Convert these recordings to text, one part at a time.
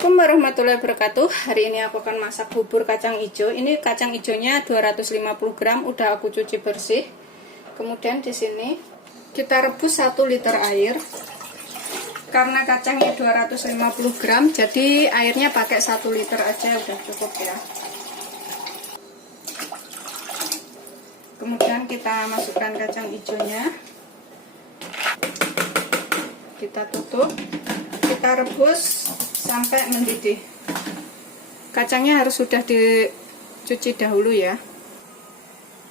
Assalamualaikum warahmatullahi wabarakatuh. Hari ini aku akan masak bubur kacang hijau. Ini kacang hijaunya 250 gram, udah aku cuci bersih. Kemudian di sini kita rebus 1 liter air. Karena kacangnya 250 gram, jadi airnya pakai 1 liter aja udah cukup ya. Kemudian kita masukkan kacang hijaunya. Kita tutup. Kita rebus sampai mendidih. Kacangnya harus sudah dicuci dahulu ya.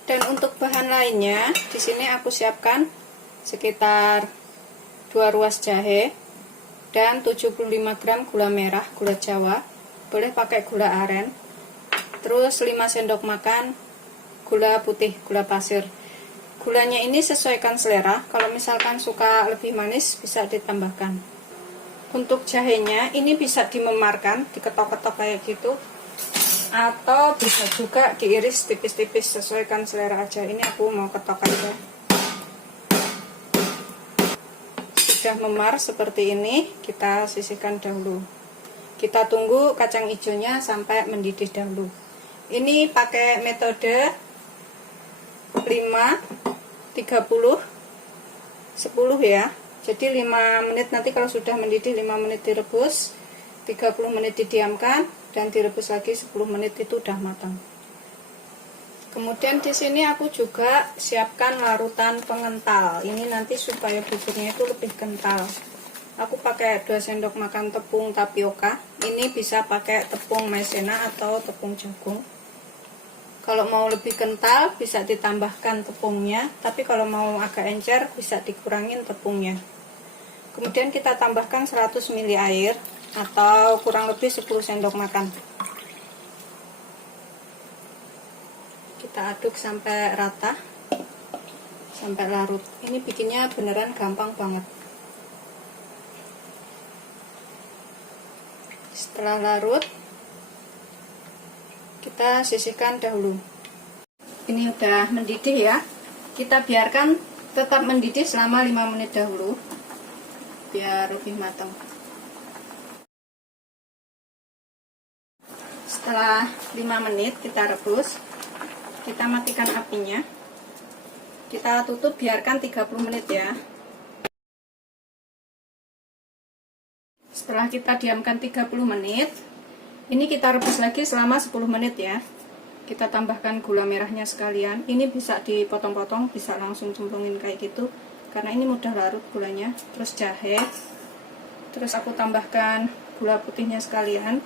Dan untuk bahan lainnya, di sini aku siapkan sekitar 2 ruas jahe dan 75 gram gula merah, gula Jawa. Boleh pakai gula aren. Terus 5 sendok makan gula putih, gula pasir. Gulanya ini sesuaikan selera. Kalau misalkan suka lebih manis bisa ditambahkan. Untuk jahenya ini bisa dimemarkan, diketok-ketok kayak gitu, atau bisa juga diiris tipis-tipis, sesuaikan selera aja. Ini aku mau ketok aja. Sudah memar seperti ini, kita sisihkan dahulu. Kita tunggu kacang hijaunya sampai mendidih dahulu. Ini pakai metode 5, 30, 10 ya. Jadi 5 menit, nanti kalau sudah mendidih 5 menit direbus, 30 menit didiamkan, dan direbus lagi 10 menit, itu udah matang. Kemudian di sini aku juga siapkan larutan pengental. Ini nanti supaya buburnya itu lebih kental. Aku pakai 2 sendok makan tepung tapioka. Ini bisa pakai tepung maizena atau tepung jagung. Kalau mau lebih kental bisa ditambahkan tepungnya, tapi kalau mau agak encer bisa dikurangin tepungnya. Kemudian kita tambahkan 100 ml air atau kurang lebih 10 sendok makan. Kita aduk sampai rata, sampai larut. Ini bikinnya beneran gampang banget. Setelah larut, kita sisihkan dahulu. Ini udah mendidih ya. Kita biarkan tetap mendidih selama 5 menit dahulu biar lebih matang. Setelah 5 menit kita rebus, kita matikan apinya. Kita tutup, biarkan 30 menit ya. Setelah kita diamkan 30 menit, ini kita rebus lagi selama 10 menit ya. Kita tambahkan gula merahnya sekalian. Ini bisa dipotong-potong, bisa langsung cemplungin kayak gitu, karena ini mudah larut gulanya. Terus jahe. Terus aku tambahkan gula putihnya sekalian,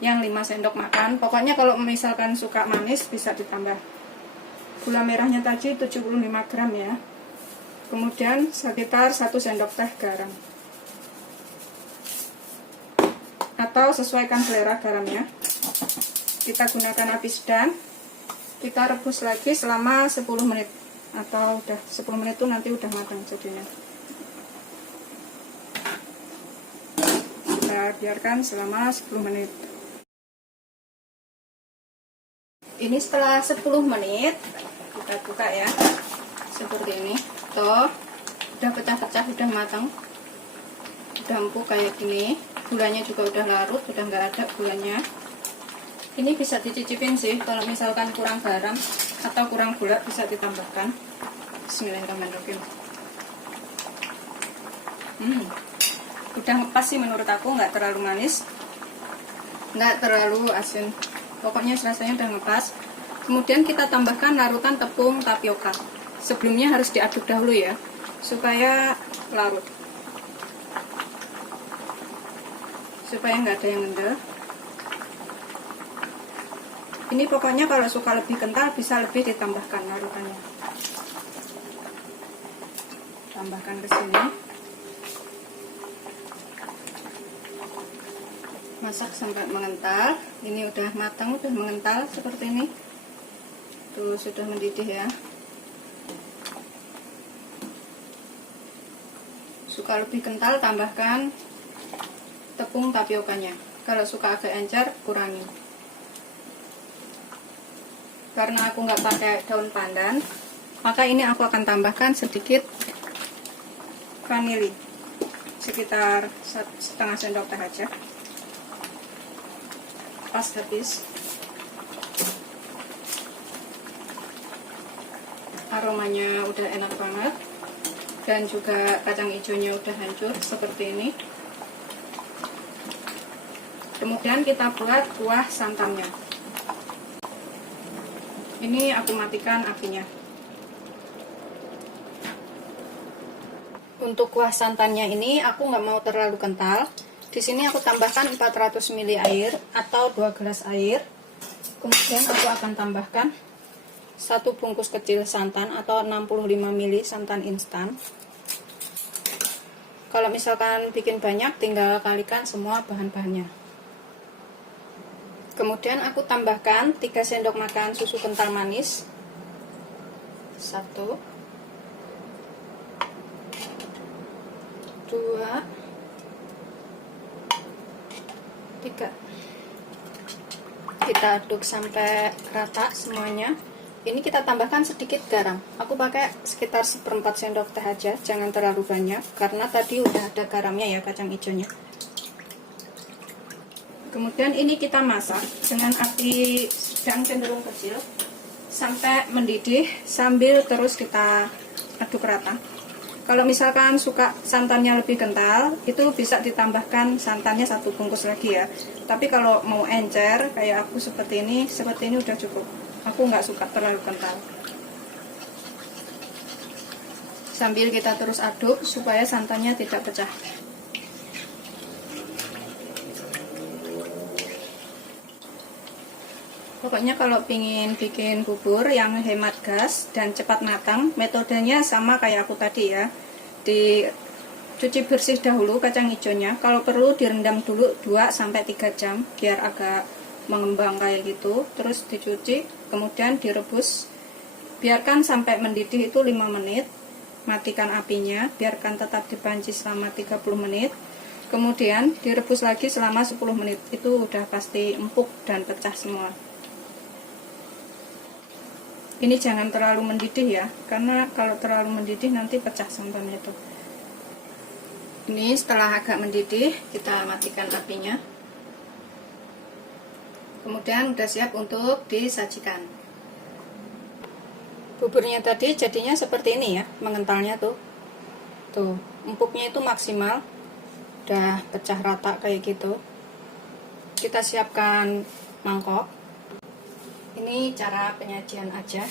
yang 5 sendok makan. Pokoknya kalau misalkan suka manis bisa ditambah. Gula merahnya tadi 75 gram ya. Kemudian sekitar 1 sendok teh garam, atau sesuaikan selera garamnya. Kita gunakan api sedang. Kita rebus lagi selama 10 menit, atau udah 10 menit itu nanti udah matang jadinya. Kita biarkan selama 10 menit. Ini setelah 10 menit kita buka ya, seperti ini. Tuh, udah pecah-pecah, udah matang, udah empuk kayak gini. Gulanya juga udah larut, udah nggak ada gulanya. Ini bisa dicicipin sih, kalau misalkan kurang garam atau kurang gula bisa ditambahkan. Bismillahirrahmanirrahim. Udah ngepas sih menurut aku, nggak terlalu manis, nggak terlalu asin. Pokoknya rasanya udah ngepas. Kemudian kita tambahkan larutan tepung tapioka. Sebelumnya harus diaduk dahulu ya, supaya larut, supaya nggak ada yang ngendel. Ini pokoknya kalau suka lebih kental bisa lebih ditambahkan larutannya. Tambahkan ke sini. Masak sampai mengental. Ini udah matang, udah mengental seperti ini. Tuh, sudah mendidih ya. Suka lebih kental, tambahkan tepung tapiokanya. Kalau suka agak encer, kurangi. Karena aku nggak pakai daun pandan, maka ini aku akan tambahkan sedikit vanili. sekitar setengah sendok teh aja, pas habis. Aromanya udah enak banget, dan juga kacang hijaunya udah hancur seperti ini. Kemudian kita buat kuah santannya. Ini aku matikan apinya. Untuk kuah santannya ini aku nggak mau terlalu kental. Di sini aku tambahkan 400 ml air atau 2 gelas air. Kemudian aku akan tambahkan 1 bungkus kecil santan atau 65 ml santan instan. Kalau misalkan bikin banyak, tinggal kalikan semua bahan-bahannya. Kemudian aku tambahkan 3 sendok makan susu kental manis. 1, 2, 3. Kita aduk sampai rata semuanya. Ini kita tambahkan sedikit garam. Aku pakai sekitar 1/4 sendok teh aja, jangan terlalu banyak karena tadi udah ada garamnya ya, kacang hijaunya. Kemudian ini kita masak dengan api sedang cenderung kecil sampai mendidih sambil terus kita aduk rata. Kalau misalkan suka santannya lebih kental, itu bisa ditambahkan santannya 1 bungkus lagi ya. Tapi kalau mau encer kayak aku seperti ini udah cukup. Aku nggak suka terlalu kental. Sambil kita terus aduk supaya santannya tidak pecah. Pokoknya kalau ingin bikin bubur yang hemat gas dan cepat matang, metodenya sama kayak aku tadi ya. Dicuci bersih dahulu kacang hijaunya. Kalau perlu direndam dulu 2-3 jam biar agak mengembang kayak gitu. Terus dicuci, kemudian direbus. Biarkan sampai mendidih itu 5 menit. Matikan apinya, biarkan tetap dipanci selama 30 menit. Kemudian direbus lagi selama 10 menit. Itu udah pasti empuk dan pecah semua. Ini jangan terlalu mendidih ya, karena kalau terlalu mendidih nanti pecah santannya itu. Ini setelah agak mendidih, kita matikan apinya. Kemudian udah siap untuk disajikan. Buburnya tadi jadinya seperti ini ya, mengentalnya tuh. Tuh, empuknya itu maksimal. Udah pecah rata kayak gitu. Kita siapkan mangkok. Ini cara penyajian aja.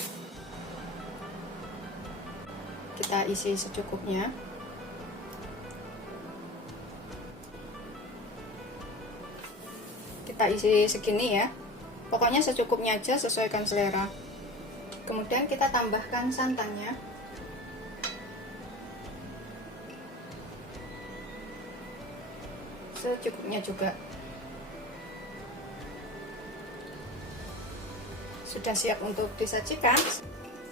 Kita isi secukupnya. Kita isi segini ya. Pokoknya secukupnya aja, sesuaikan selera. Kemudian kita tambahkan santannya. Secukupnya juga. Sudah siap untuk disajikan.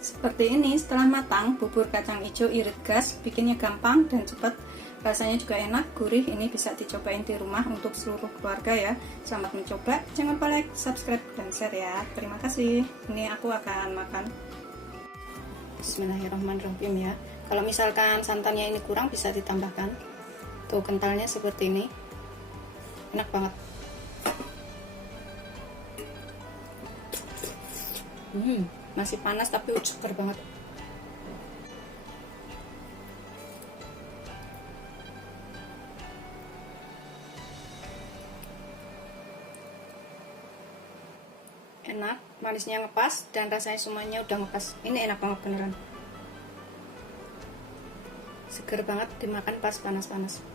Seperti ini, setelah matang, bubur kacang hijau irit gas bikinnya gampang dan cepat. Rasanya juga enak, gurih. Ini bisa dicobain di rumah untuk seluruh keluarga ya. Selamat mencoba. Jangan lupa like, subscribe, dan share ya. Terima kasih. Ini aku akan makan. Bismillahirrahmanirrahim ya. Kalau misalkan santannya ini kurang, bisa ditambahkan. Tuh, kentalnya seperti ini. Enak banget. Masih panas tapi seger banget. Enak, manisnya ngepas dan rasanya semuanya udah ngepas. Ini enak banget beneran. Seger banget dimakan pas panas-panas.